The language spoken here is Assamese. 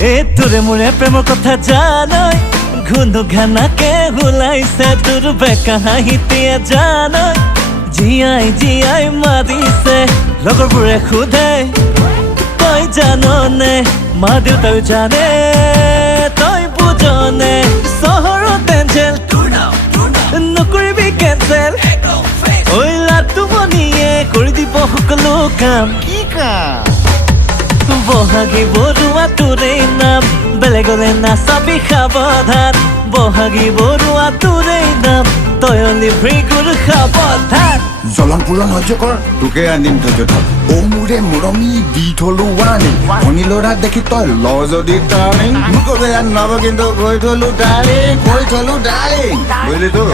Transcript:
এ তোৰে মোৰে প্ৰেমৰ কথা জানই ঘুনু ঘানাকে হুলাইছে তোৰ বেকা হাঁহিতিয়া জানই জিয়াই মাৰিছে লগৰবোৰে সোধে তই জাননে মা দেউতাও জানে তই বুজনে চহৰত এঞ্জেল নকৰিবি কেঞ্চেল ঐ লাটুমণিয়ে কৰি দিব সকলো কাম কি কাম বহাগী বৰুৱা তোৰেই নাম বেলেগলে নাচাবি সাৱধান বহাগী বৰুৱা তোৰেই নাম তই অলি ভৃগুৰ সাৱধান জলন পূৰণ সহ্য কৰ তোকে আনিম ধৈৰ্য ধৰ অ মোৰে মৰমী দি থলো ৱাৰ্ণিং ধনী ল'ৰা দেখি তই ল যদি টাৰ্ণিং মোক বেয়া নহ'ব কিন্তু কৈ থলো ডাৰ্লিং বুজিলি তো